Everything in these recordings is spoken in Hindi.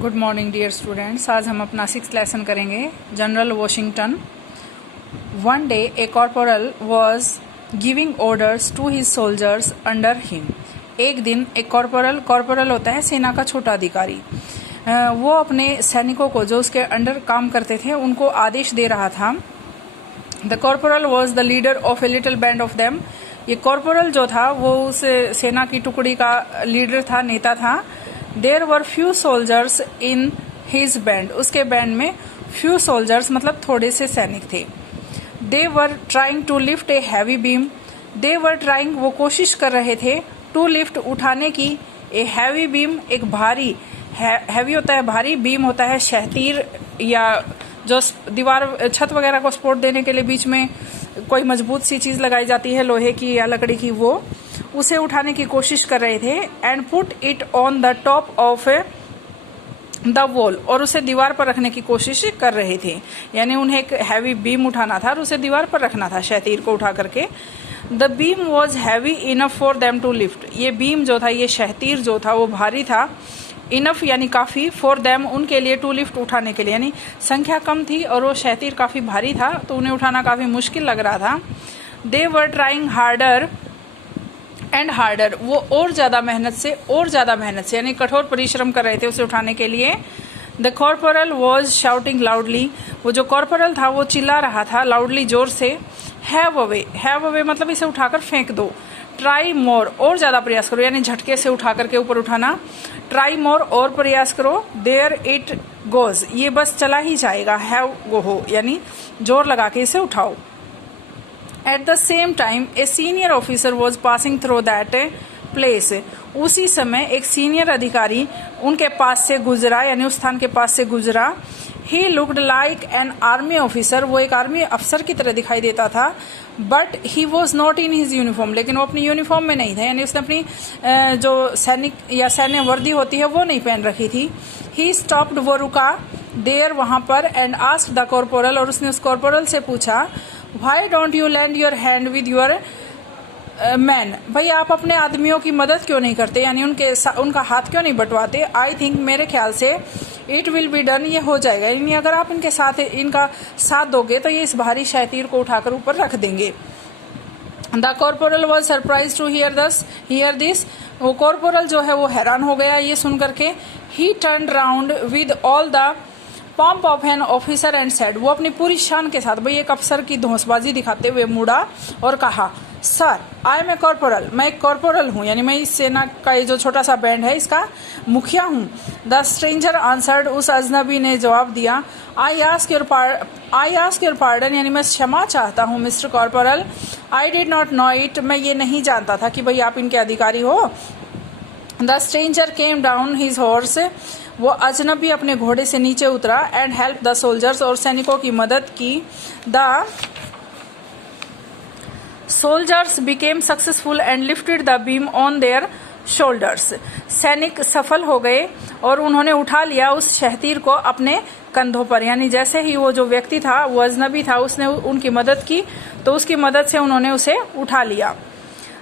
Good morning dear students. आज हम अपना 6th लेसन करेंगे, general Washington. One day a corporal was giving orders to his soldiers under him. एक दिन एक कॉर्पोरल होता है सेना का छोटा अधिकारी, वो अपने सैनिकों को जो उसके अंडर काम करते थे उनको आदेश दे रहा था। The corporal was the leader of a little band of them. ये कॉर्पोरल जो था वो उस सेना की टुकड़ी का लीडर था, नेता था। There were few soldiers in his band. उसके बैंड में फ्यू सोल्जर्स मतलब थोड़े से सैनिक थे। They were trying to lift a heavy beam. They were trying वो कोशिश कर रहे थे, टू लिफ्ट उठाने की, ए हैवी बीम एक भारी, हैवी होता है भारी, बीम होता है शहतीर या जो दीवार छत वगैरह को सपोर्ट देने के लिए बीच में कोई मजबूत सी चीज लगाई जाती है लोहे की या लकड़ी की, वो उसे उठाने की कोशिश कर रहे थे। And put it on the top of the wall, और उसे दीवार पर रखने की कोशिश कर रहे थे। यानी उन्हें एक हैवी बीम उठाना था और उसे दीवार पर रखना था शहतीर को उठा करके। The beam was heavy enough for them to lift. ये बीम जो था, ये शहतीर जो था वो भारी था। इनफ यानी काफी, फॉर देम उनके लिए, टू लिफ्ट उठाने के लिए, यानी संख्या कम थी और वो शहतीर काफी भारी था तो उन्हें उठाना काफी मुश्किल लग रहा था। They were trying harder and harder, वो और ज्यादा मेहनत से यानी कठोर परिश्रम कर रहे थे उसे उठाने के लिए। The corporal was shouting loudly, वो जो कॉर्पोरल था वो चिल्ला रहा था लाउडली, जोर से। हैव अवे मतलब इसे उठाकर फेंक दो। ट्राई मोर, और ज्यादा प्रयास करो, यानी झटके से उठा करके ऊपर उठाना। ट्राई मोर, और प्रयास करो। देयर इट गोज, ये बस चला ही जाएगा। हैव गो, यानी जोर लगा के इसे उठाओ। At the same time, a senior officer was passing through that place. उसी समय एक सीनियर अधिकारी उनके पास से गुजरा, यानी उस स्थान के पास से गुजरा। He looked like an army officer, वो एक आर्मी अफसर की तरह दिखाई देता था। But he was not in his uniform, लेकिन वो अपनी यूनिफॉर्म में नहीं था, यानी उसने अपनी जो सैनिक या सैन्य वर्दी होती है वो नहीं पहन रखी थी। He stopped, वो रुका, देर वहां पर, and asked the corporal, और उसने उस कॉर्पोरल से पूछा, Why don't you lend your hand with your man? भाई आप अपने आदमियों की मदद क्यों नहीं करते, यानी उनका हाथ क्यों नहीं बंटवाते? आई थिंक, मेरे ख्याल से, इट विल बी डन, ये हो जाएगा, यानी अगर आप इनका साथ दोगे तो ये इस भारी शहतीर को उठाकर ऊपर रख देंगे। The corporal was surprise to hear this, वो कॉर्पोरल जो है वो हैरान हो गया ये सुन करके। He turn round with all the pomp of an officer and said, वो अपनी पूरी शान के साथ भाई एक अफसर की धौंसबाजी दिखाते हुए मुड़ा और कहा, sir I am a corporal, मैं एक कॉर्पोरल हूँ, यानी मैं इस सेना का ये जो छोटा सा बैंड है इसका मुखिया हूँ। द स्ट्रेंजर आंसर्ड, उस अजनबी ने जवाब दिया, आई आस्क योर पार्डन, यानी मैं क्षमा चाहता हूँ mister corporal. I did not know it, मैं ये नहीं जानता था कि भाई आप इनके अधिकारी हो। The stranger came down his horse, वो अजनबी अपने घोड़े से नीचे उतरा। एंड हेल्प द सोल्जर्स, और सैनिकों की मदद की। The soldiers became successful and lifted the beam on their shoulders, सैनिक सफल हो गए और उन्होंने उठा लिया उस शहतीर को अपने कंधों पर, यानी जैसे ही वो जो व्यक्ति था वो अजनबी था उसने उनकी मदद की तो उसकी मदद से उन्होंने उसे उठा लिया।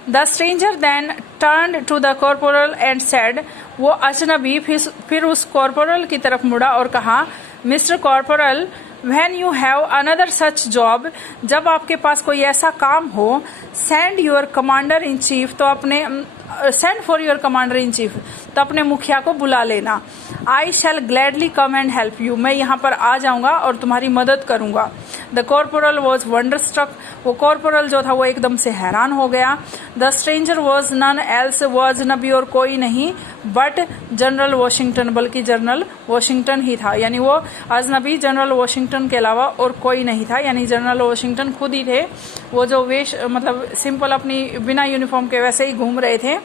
The stranger then turned to the corporal and said, वो अजनबी फिर उस कॉर्पोरल की तरफ मुड़ा और कहा, mister corporal, when you have another such job, जब आपके पास कोई ऐसा काम हो, send your commander in chief, तो अपने send for your commander in chief, तो अपने मुखिया को बुला लेना। I shall gladly come and help you, मैं यहाँ पर आ जाऊंगा और तुम्हारी मदद करूंगा। The corporal was wonder struck, वो कॉर्पोरल जो था वो एकदम से हैरान हो गया। The stranger was none else, वो अजनबी और कोई नहीं, बट जनरल वॉशिंगटन, बल्कि जनरल वॉशिंगटन ही था, यानी वो अजनबी जनरल वॉशिंगटन के अलावा और कोई नहीं था, यानी जनरल वॉशिंगटन खुद ही थे। वो जो वेश मतलब सिंपल अपनी बिना यूनिफॉर्म के वैसे ही घूम रहे थे।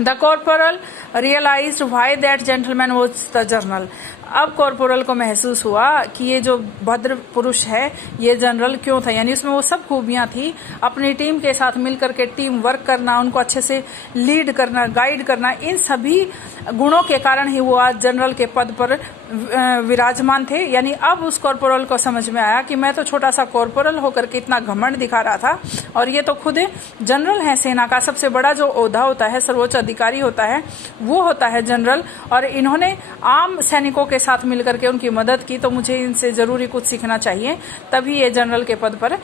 The corporal realised why that gentleman was the general, अब कॉर्पोरल को महसूस हुआ कि ये जो भद्र पुरुष है ये जनरल क्यों था, यानी उसमें वो सब खूबियां थी, अपनी टीम के साथ मिलकर के टीम वर्क करना, उनको अच्छे से लीड करना, गाइड करना, इन सभी गुणों के कारण ही वो आज जनरल के पद पर विराजमान थे। यानी अब उस कॉर्पोरल को समझ में आया कि मैं तो छोटा सा कॉर्पोरल होकर के इतना घमंड दिखा रहा था और ये तो खुद जनरल है, सेना का सबसे बड़ा जो ओहदा होता है, सर्वोच्च अधिकारी होता है, वो होता है जनरल, और इन्होंने आम सैनिकों के साथ मिलकर के उनकी मदद की, तो मुझे इनसे जरूरी कुछ सीखना चाहिए, तभी ये जनरल के पद पर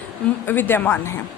विद्यमान है।